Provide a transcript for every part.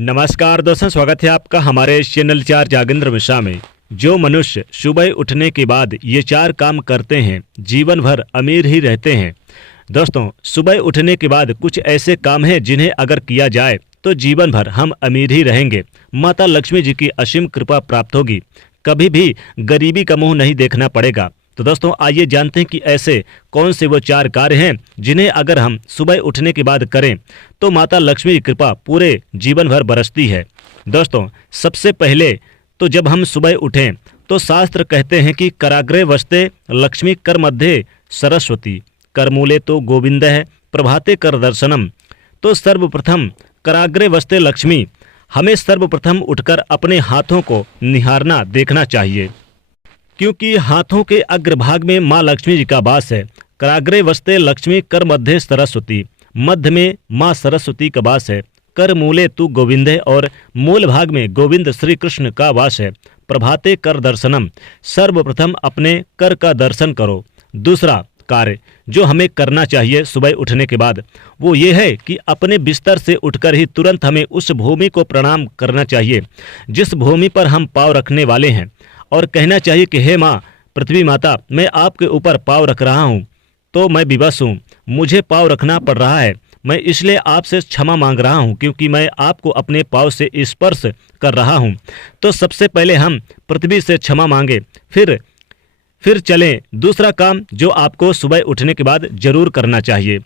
नमस्कार दोस्तों, स्वागत है आपका हमारे चैनल 4 जागेंद्र मिश्रा में। जो मनुष्य सुबह उठने के बाद ये 4 काम करते हैं जीवन भर अमीर ही रहते हैं। दोस्तों, सुबह उठने के बाद कुछ ऐसे काम हैं जिन्हें अगर किया जाए तो जीवन भर हम अमीर ही रहेंगे। माता लक्ष्मी जी की असीम कृपा प्राप्त होगी, कभी भी गरीबी का मुंह नहीं देखना पड़ेगा। तो दोस्तों, आइए जानते हैं कि ऐसे कौन से वो 4 कार्य हैं जिन्हें अगर हम सुबह उठने के बाद करें तो माता लक्ष्मी की कृपा पूरे जीवन भर बरसती है। दोस्तों, सबसे पहले तो जब हम सुबह उठें तो शास्त्र कहते हैं कि कराग्रे वस्ते लक्ष्मी कर मध्य सरस्वती कर मूले तो गोविंद है प्रभाते कर दर्शनम। तो सर्वप्रथम कराग्रे वस्ते लक्ष्मी, हमें सर्वप्रथम उठकर अपने हाथों को निहारना देखना चाहिए, क्योंकि हाथों के अग्रभाग में माँ लक्ष्मी जी का वास है। कराग्रे वस्ते लक्ष्मी कर मध्य सरस्वती, मध्य में माँ सरस्वती का वास है। कर मूले तू गोविंद है, और मूल भाग में गोविंद श्री कृष्ण का वास है। प्रभाते कर दर्शनम, सर्वप्रथम अपने कर का दर्शन करो। दूसरा कार्य जो हमें करना चाहिए सुबह उठने के बाद वो ये है कि अपने बिस्तर से उठकर ही तुरंत हमें उस भूमि को प्रणाम करना चाहिए जिस भूमि पर हम पाँव रखने वाले हैं, और कहना चाहिए कि हे माँ पृथ्वी माता, मैं आपके ऊपर पाँव रख रहा हूँ तो मैं विवश हूँ, मुझे पाँव रखना पड़ रहा है, मैं इसलिए आपसे क्षमा मांग रहा हूँ क्योंकि मैं आपको अपने पाँव से स्पर्श कर रहा हूँ। तो सबसे पहले हम पृथ्वी से क्षमा मांगे, फिर चलें। दूसरा काम जो आपको सुबह उठने के बाद जरूर करना चाहिए,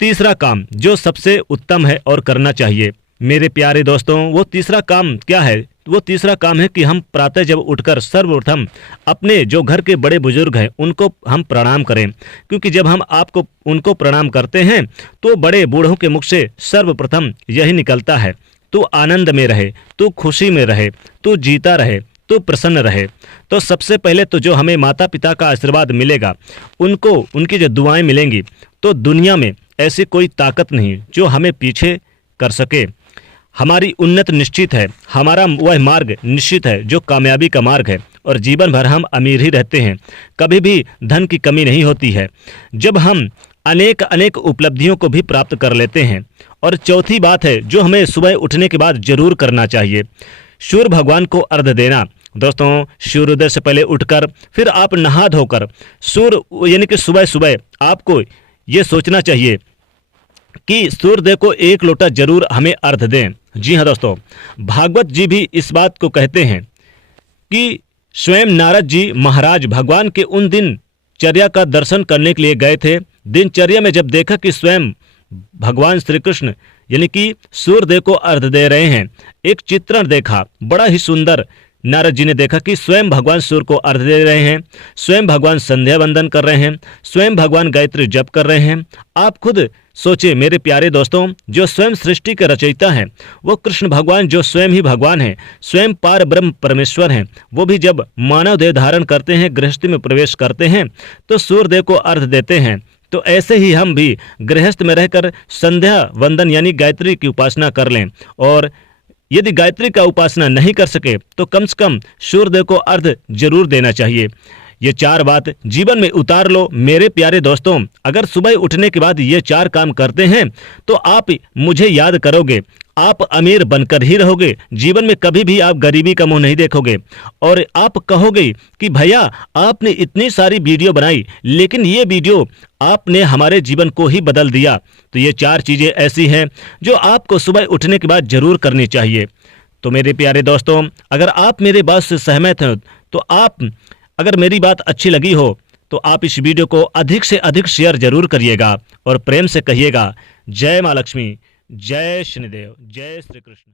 तीसरा काम जो सबसे उत्तम है और करना चाहिए मेरे प्यारे दोस्तों, वो तीसरा काम क्या है? वो तीसरा काम है कि हम प्रातः जब उठकर सर्वप्रथम अपने जो घर के बड़े बुजुर्ग हैं उनको हम प्रणाम करें, क्योंकि जब हम आपको उनको प्रणाम करते हैं तो बड़े बूढ़ों के मुख से सर्वप्रथम यही निकलता है, तू आनंद में रहे, तू खुशी में रहे, तू जीता रहे, तू प्रसन्न रहे। तो सबसे पहले तो जो हमें माता पिता का आशीर्वाद मिलेगा, उनको उनकी जो दुआएं मिलेंगी, तो दुनिया में ऐसी कोई ताकत नहीं जो हमें पीछे कर सके। हमारी उन्नत निश्चित है, हमारा वह मार्ग निश्चित है जो कामयाबी का मार्ग है, और जीवन भर हम अमीर ही रहते हैं, कभी भी धन की कमी नहीं होती है जब हम अनेक अनेक उपलब्धियों को भी प्राप्त कर लेते हैं। और चौथी बात है जो हमें सुबह उठने के बाद जरूर करना चाहिए, सूर्य भगवान को अर्घ्य देना। दोस्तों, सूर्योदय से पहले उठकर फिर आप नहा धोकर सूर्य यानी कि सुबह सुबह आपको ये सोचना चाहिए कि सूर्योदय को 1 लोटा जरूर हमें अर्घ्य दें। जी हाँ दोस्तों, भागवत जी भी इस बात को कहते हैं कि स्वयं नारद जी महाराज भगवान के उन दिनचर्या का दर्शन करने के लिए गए थे। दिनचर्या में जब देखा कि स्वयं भगवान श्री कृष्ण यानी कि सूर्योदय को अर्घ्य दे रहे हैं, एक चित्रण देखा बड़ा ही सुंदर। नारद जी ने देखा कि स्वयं भगवान सूर्य को अर्घ्य दे रहे हैं, स्वयं भगवान संध्या वंदन कर रहे हैं, स्वयं भगवान गायत्री जप कर रहे हैं। आप खुद सोचे मेरे प्यारे दोस्तों, जो स्वयं सृष्टि के रचयिता हैं वो कृष्ण भगवान जो स्वयं ही भगवान हैं, स्वयं पार ब्रह्म परमेश्वर हैं, वो भी जब मानव देह धारण करते हैं, गृहस्थी में प्रवेश करते हैं तो सूर्योदय को अर्घ्य देते हैं। तो ऐसे ही हम भी गृहस्थ में रहकर संध्या वंदन यानी गायत्री की उपासना कर लें, और यदि गायत्री का उपासना नहीं कर सके तो कम से कम सूर्योदय को अर्घ्य जरूर देना चाहिए। ये 4 बात जीवन में उतार लो मेरे प्यारे दोस्तों। अगर सुबह उठने के बाद ये 4 काम करते हैं तो आप मुझे याद करोगे, आप अमीर बनकर ही रहोगे, जीवन में कभी भी आप गरीबी का मुंह नहीं देखोगे, और आप कहोगे कि भैया आपने इतनी सारी वीडियो बनाई लेकिन ये वीडियो आपने हमारे जीवन को ही बदल दिया। तो ये 4 चीज़ें ऐसी हैं जो आपको सुबह उठने के बाद जरूर करनी चाहिए। तो मेरे प्यारे दोस्तों, अगर आप मेरे बात से सहमत हैं तो अगर मेरी बात अच्छी लगी हो तो आप इस वीडियो को अधिक से अधिक शेयर जरूर करिएगा और प्रेम से कहिएगा जय माँ लक्ष्मी, जय शनिदेव, जय श्री कृष्ण।